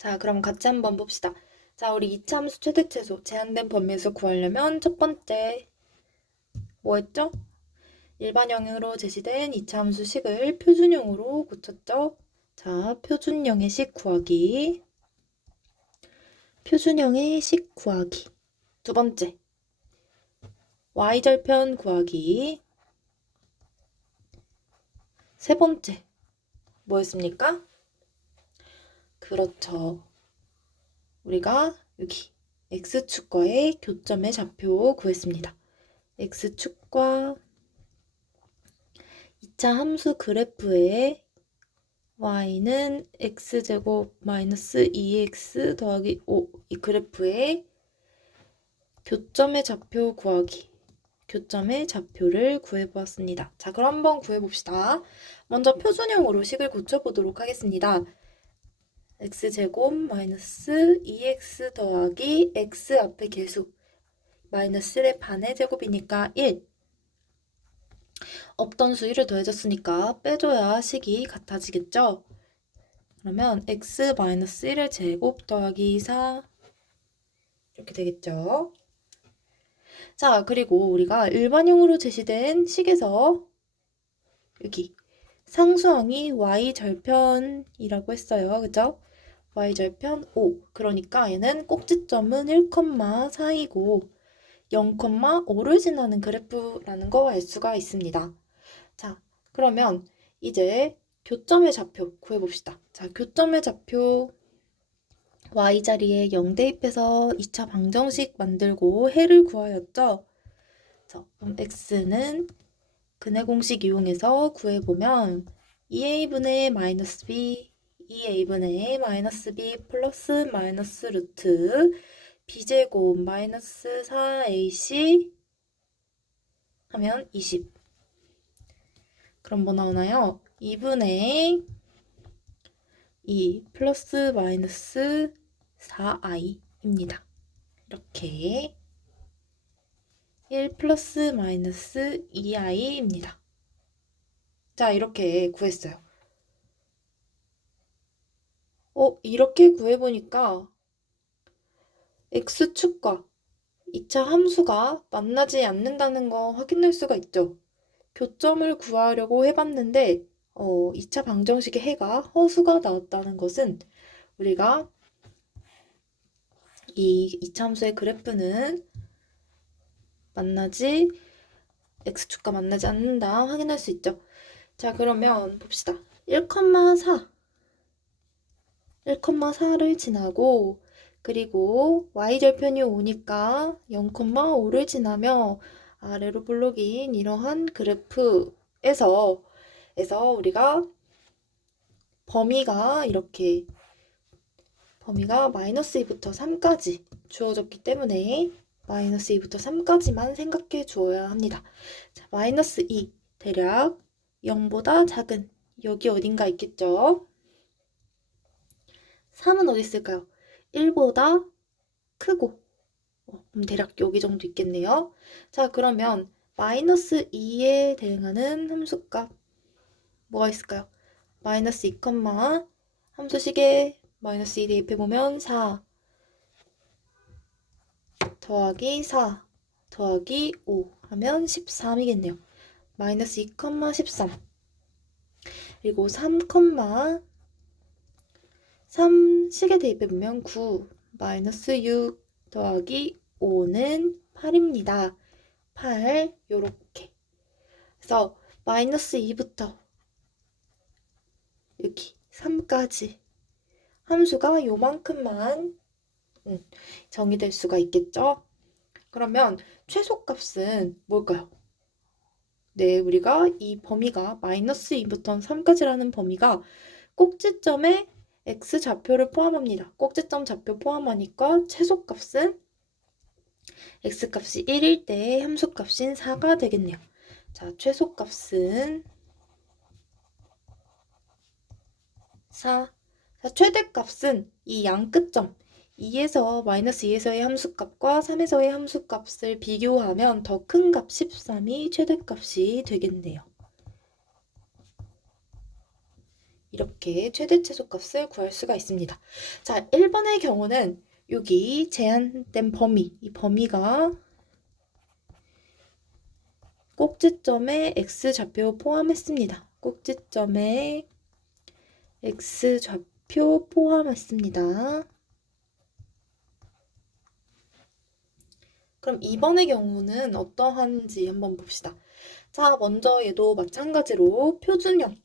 자, 그럼 같이 한번 봅시다. 자, 우리 이차함수 최대최소 제한된 범위에서 구하려면 첫 번째 뭐 했죠? 일반형으로 제시된 이차함수 식을 표준형으로 고쳤죠? 자, 표준형의 식 구하기. 표준형의 식 구하기. 두 번째, y절편 구하기. 세 번째, 뭐였습니까? 그렇죠. 우리가 여기 x축과의 교점의 좌표 구했습니다. x축과 2차 함수 그래프에 y는 x제곱 마이너스 2x 더하기 5 이 그래프의 교점의 좌표 구하기. 교점의 좌표를 구해보았습니다. 자, 그럼 한번 구해봅시다. 먼저 표준형으로 식을 고쳐보도록 하겠습니다. x제곱 마이너스 2x 더하기 x 앞에 계수 마이너스의 반의 제곱이니까 1. 없던 수 1을 더해줬으니까 빼줘야 식이 같아지겠죠? 그러면 x-1을 제곱 더하기 4 이렇게 되겠죠? 자, 그리고 우리가 일반형으로 제시된 식에서 여기 상수항이 y절편이라고 했어요. 그죠? y절편 5. 그러니까 얘는 꼭지점은 1,4이고 0,5를 지나는 그래프라는 거 알 수가 있습니다. 자, 그러면 이제 교점의 좌표 구해봅시다. 자, 교점의 좌표 y자리에 0 대입해서 2차 방정식 만들고 해를 구하였죠. 자, 그럼 x는 근해 공식 이용해서 구해보면 2a분의 마이너스 b 2a분의 마이너스 b 플러스 마이너스 루트 b제곱 마이너스 4ac 하면 20. 그럼 뭐 나오나요? 2분의 2 플러스 마이너스 4i입니다. 이렇게 1 플러스 마이너스 2i입니다. 자, 이렇게 구했어요. 이렇게 구해보니까 x축과 2차 함수가 만나지 않는다는 거 확인할 수가 있죠. 교점을 구하려고 해봤는데 2차 방정식의 해가 허수가 나왔다는 것은 우리가 이 2차 함수의 그래프는 x축과 만나지 않는다 확인할 수 있죠. 자, 그러면 봅시다. 1,4를 지나고 그리고 y절편이 오니까 0,5를 지나며 아래로 볼록인 이러한 그래프에서 우리가 범위가 마이너스 2부터 3까지 주어졌기 때문에 마이너스 2부터 3까지만 생각해 주어야 합니다. 자, 마이너스 2 대략 0보다 작은 여기 어딘가 있겠죠? 3은 어디 있을까요? 1보다 크고 그럼 대략 여기 정도 있겠네요. 자, 그러면 마이너스 2에 대응하는 함수값 뭐가 있을까요? 마이너스 2, 함수식에 마이너스 2 대입해보면 4 더하기 4 더하기 5 하면 13이겠네요. 마이너스 2, 13 그리고 3, 식에 대입해보면 9 마이너스 6 더하기 5는 8입니다. 8 요렇게 그래서 마이너스 2부터 여기 3까지 함수가 요만큼만 정의될 수가 있겠죠? 그러면 최소값은 뭘까요? 네, 우리가 이 범위가 마이너스 2부터 3까지라는 범위가 꼭지점에 x좌표를 포함합니다. 꼭지점 좌표 포함하니까 최소값은 x값이 1일 때 함수값인 4가 되겠네요. 자, 최소값은 4. 자, 최대값은 이 양끝점 2에서 마이너스 2에서의 함수값과 3에서의 함수값을 비교하면 더 큰 값 13이 최대값이 되겠네요. 이렇게 최대 최소값을 구할 수가 있습니다. 자, 1번의 경우는 여기 제한된 범위, 이 범위가 꼭지점에 x좌표 포함했습니다. 꼭지점에 x좌표 포함했습니다. 그럼 2번의 경우는 어떠한지 한번 봅시다. 자, 먼저 얘도 마찬가지로 표준형,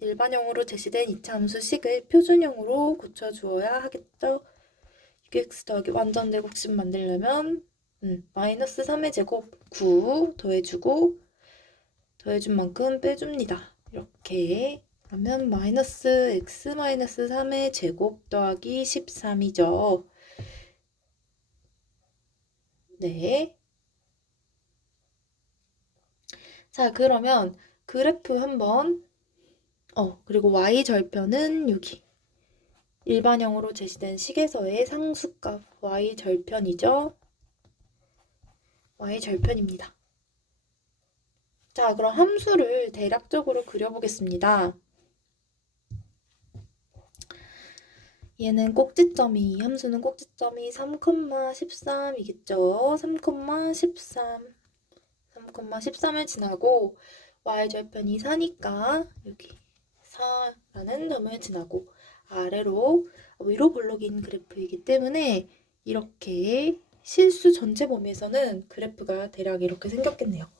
일반형으로 제시된 이차 함수식을 표준형으로 고쳐주어야 하겠죠. 6x 더하기 완전 대곡식 만들려면 마이너스 3의 제곱 9 더해주고 더해준 만큼 빼줍니다. 이렇게 그러면 마이너스 x 마이너스 3의 제곱 더하기 13이죠. 네. 자, 그러면 그래프 한번 그리고 y절편은 여기 일반형으로 제시된 식에서의 상수값 y절편이죠. y절편입니다. 자, 그럼 함수를 대략적으로 그려보겠습니다. 얘는 꼭지점이, 함수는 꼭지점이 3,13이겠죠. 3,13. 3,13을 지나고 y절편이 4니까 여기 4라는 점을 지나고 아래로 위로 볼록인 그래프이기 때문에 이렇게 실수 전체 범위에서는 그래프가 대략 이렇게 생겼겠네요.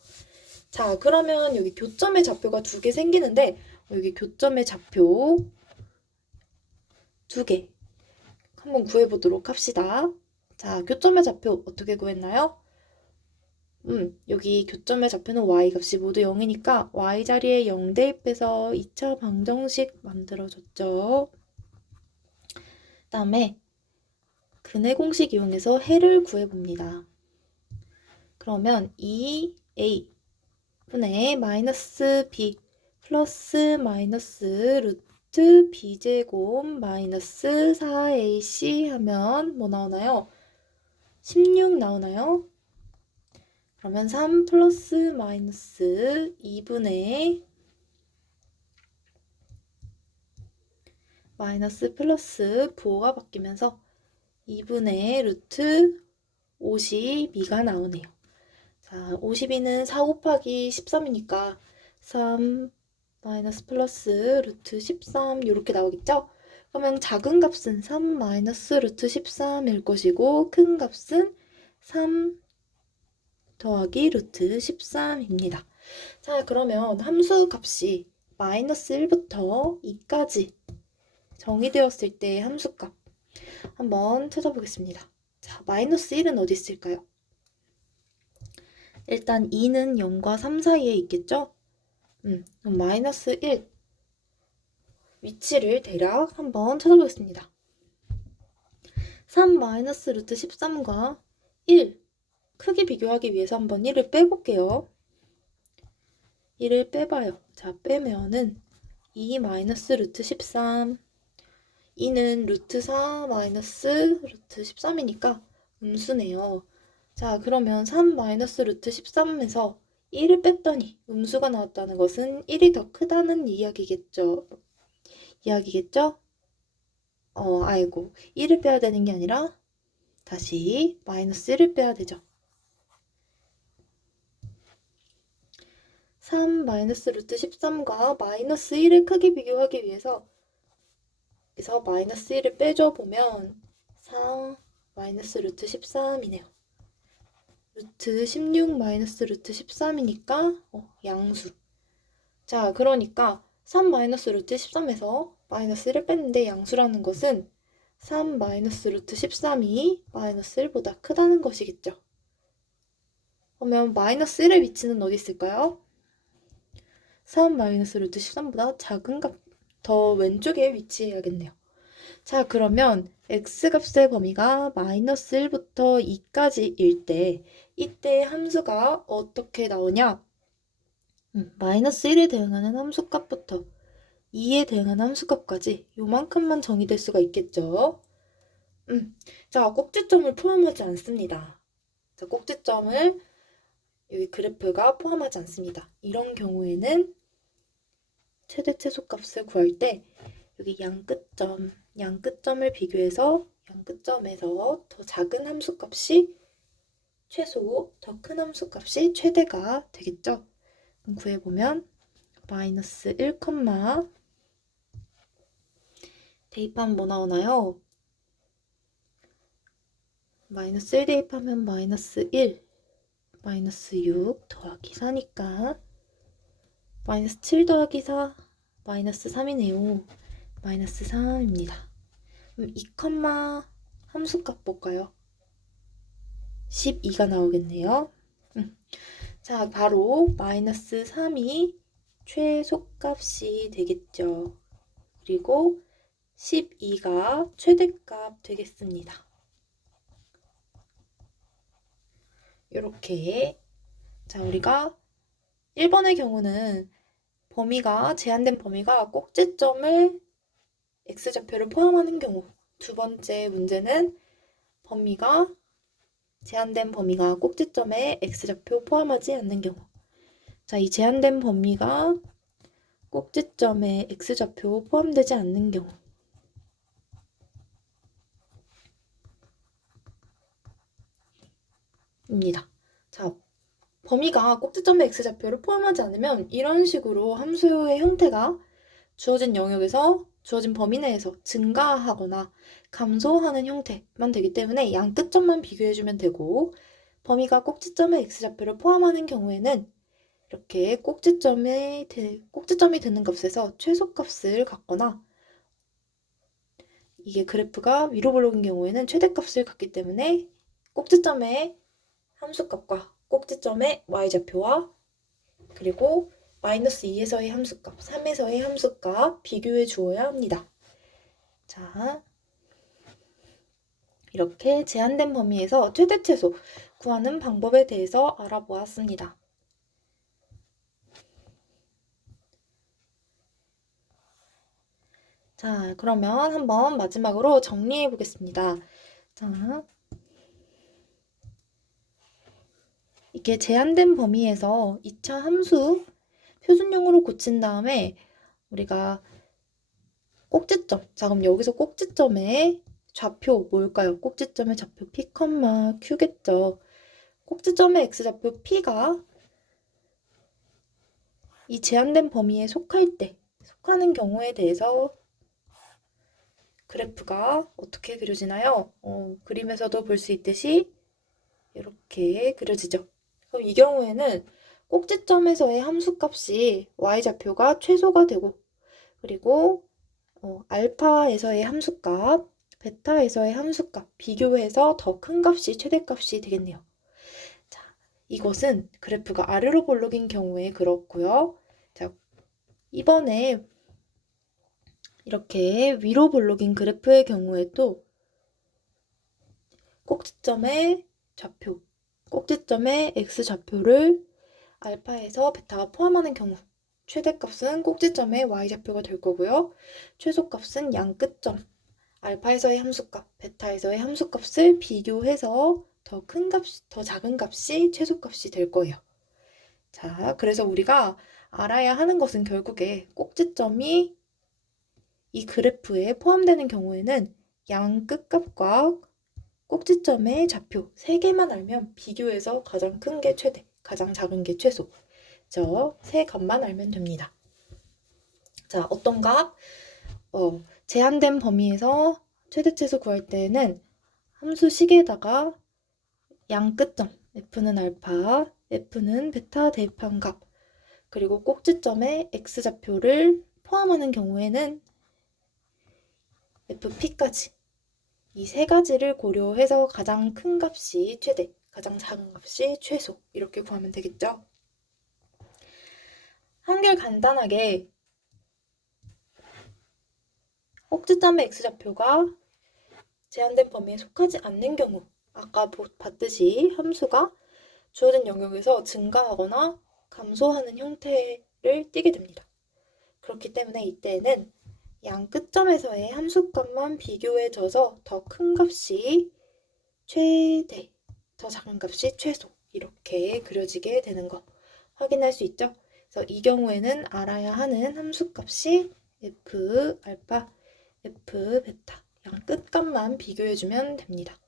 자, 그러면 여기 교점의 좌표가 2개 생기는데 여기 교점의 좌표 2개 한번 구해보도록 합시다. 자, 교점의 좌표 어떻게 구했나요? 여기 교점의 좌표는 y 값이 모두 0이니까 y 자리에 0 대입해서 2차 방정식 만들어줬죠. 그 다음에 근해 공식 이용해서 해를 구해봅니다. 그러면 2a 분의 마이너스 b 플러스 마이너스 루트 b제곱 마이너스 4ac 하면 뭐 나오나요? 16 나오나요? 그러면 3 플러스 마이너스 2분의 마이너스 플러스 부호가 바뀌면서 2분의 루트 52가 나오네요. 자, 52는 4 곱하기 13이니까 3 마이너스 플러스 루트 13 이렇게 나오겠죠? 그러면 작은 값은 3 마이너스 루트 13일 것이고 큰 값은 3 더하기 루트 13입니다. 자, 그러면 함수 값이 마이너스 1부터 2까지 정의되었을 때의 함수값 한번 찾아보겠습니다. 자, 마이너스 1은 어디 있을까요? 일단 2는 0과 3 사이에 있겠죠? 그럼 마이너스 1 위치를 대략 한번 찾아보겠습니다. 3 마이너스 루트 13과 1 크기 비교하기 위해서 한번 1을 빼볼게요. 1을 빼봐요. 자, 빼면은 2 마이너스 루트 13 2는 루트 4 마이너스 루트 13이니까 음수네요. 자, 그러면 3 마이너스 루트 13에서 1을 뺐더니 음수가 나왔다는 것은 1이 더 크다는 이야기겠죠. 아이고, 1을 빼야 되는 게 아니라 다시 마이너스 1을 빼야 되죠. 3 마이너스 루트 13과 마이너스 1을 크기 비교하기 위해서 그래서 마이너스 1을 빼줘보면 4 마이너스 루트 13이네요. 루트 16 마이너스 루트 13이니까 양수. 자, 그러니까 3 마이너스 루트 13에서 마이너스 1을 뺐는데 양수라는 것은 3 마이너스 루트 13이 마이너스 1보다 크다는 것이겠죠. 그러면 마이너스 1의 위치는 어디 있을까요? 3 마이너스 루트 13보다 작은 값, 더 왼쪽에 위치해야겠네요. 자, 그러면 x값의 범위가 마이너스 1부터 2까지일 때 이때 함수가 어떻게 나오냐? 마이너스 1에 대응하는 함수값부터 2에 대응하는 함수값까지 요만큼만 정의될 수가 있겠죠. 자, 꼭지점을 포함하지 않습니다. 자, 꼭지점을 여기 그래프가 포함하지 않습니다. 이런 경우에는 최대 최소값을 구할 때 여기 양끝점을 비교해서 양끝점에서 더 작은 함수값이 최소, 더 큰 함수값이 최대가 되겠죠. 그럼 구해보면 마이너스 1, 대입하면 뭐 나오나요? 마이너스 1 대입하면 마이너스 1, 마이너스 6 더하기 4니까 마이너스 7 더하기 4, 마이너스 3이네요. 마이너스 3입니다. 그럼 2, 함수값 볼까요? 12가 나오겠네요. 자, 바로 마이너스 3이 최소값이 되겠죠. 그리고 12가 최대값 되겠습니다. 이렇게. 자, 우리가 1번의 경우는 제한된 범위가 꼭지점을 x좌표를 포함하는 경우, 두 번째 문제는 제한된 범위가 꼭지점에 x좌표 포함하지 않는 경우. 자, 이 제한된 범위가 꼭지점에 x좌표 포함되지 않는 경우. 입니다. 자, 범위가 꼭지점의 x좌표를 포함하지 않으면 이런 식으로 함수의 형태가 주어진 영역에서 주어진 범위 내에서 증가하거나 감소하는 형태만 되기 때문에 양 끝점만 비교해주면 되고, 범위가 꼭지점의 x좌표를 포함하는 경우에는 이렇게 꼭지점이 되는 값에서 최소값을 갖거나, 이게 그래프가 위로 볼록인 경우에는 최대값을 갖기 때문에 꼭지점의 함수값과 꼭지점의 y좌표와 그리고 마이너스 2에서의 함수값, 3에서의 함수값 비교해 주어야 합니다. 자, 이렇게 제한된 범위에서 최대 최소 구하는 방법에 대해서 알아보았습니다. 자, 그러면 한번 마지막으로 정리해 보겠습니다. 자, 이렇게 제한된 범위에서 2차 함수 표준형으로 고친 다음에 우리가 꼭지점, 자 그럼 여기서 꼭지점의 좌표 뭘까요? 꼭지점의 좌표 P, Q겠죠. 꼭지점의 x좌표 P가 이 제한된 범위에 속하는 경우에 대해서 그래프가 어떻게 그려지나요? 그림에서도 볼 수 있듯이 이렇게 그려지죠. 그럼 이 경우에는 꼭지점에서의 함수값이 y좌표가 최소가 되고, 그리고 알파에서의 함수값, 베타에서의 함수값 비교해서 더 큰 값이 최대값이 되겠네요. 자, 이것은 그래프가 아래로 볼록인 경우에 그렇고요. 자, 이번에 이렇게 위로 볼록인 그래프의 경우에도 꼭지점의 좌표, 꼭지점의 x좌표를 알파에서 베타가 포함하는 경우 최대값은 꼭지점의 y좌표가 될 거고요. 최소값은 양 끝점, 알파에서의 함수값, 베타에서의 함수값을 비교해서 더 작은 값이 최소값이 될 거예요. 자, 그래서 우리가 알아야 하는 것은 결국에 꼭지점이 이 그래프에 포함되는 경우에는 양 끝값과 꼭지점의 좌표 3개만 알면 비교해서 가장 큰 게 최대, 가장 작은 게 최소. 저 세 값만 알면 됩니다. 자, 어떤 값? 제한된 범위에서 최대 최소 구할 때에는 함수식에다가 양 끝점, f는 알파, f는 베타 대입한 값, 그리고 꼭지점에 x좌표를 포함하는 경우에는 fp까지 이 세 가지를 고려해서 가장 큰 값이 최대, 가장 작은 값이 최소 이렇게 구하면 되겠죠. 한결 간단하게 꼭지점의 x좌표가 제한된 범위에 속하지 않는 경우, 아까 봤듯이 함수가 주어진 영역에서 증가하거나 감소하는 형태를 띠게 됩니다. 그렇기 때문에 이때는 양 끝점에서의 함수값만 비교해줘서 더 큰 값이 최대, 더 작은 값이 최소 이렇게 그려지게 되는 거 확인할 수 있죠? 그래서 이 경우에는 알아야 하는 함수값이 f 알파, f 베타 양 끝값만 비교해주면 됩니다.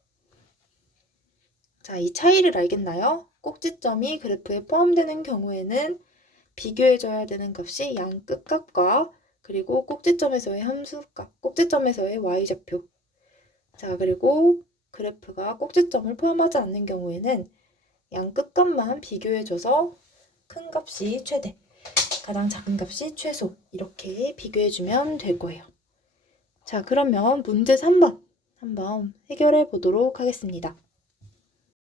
자, 이 차이를 알겠나요? 꼭지점이 그래프에 포함되는 경우에는 비교해줘야 되는 값이 양 끝값과 그리고 꼭지점에서의 함수값, 꼭지점에서의 y좌표. 자, 그리고 그래프가 꼭지점을 포함하지 않는 경우에는 양 끝값만 비교해줘서 큰 값이 최대, 가장 작은 값이 최소 이렇게 비교해주면 될 거예요. 자, 그러면 문제 3번 한번 해결해 보도록 하겠습니다.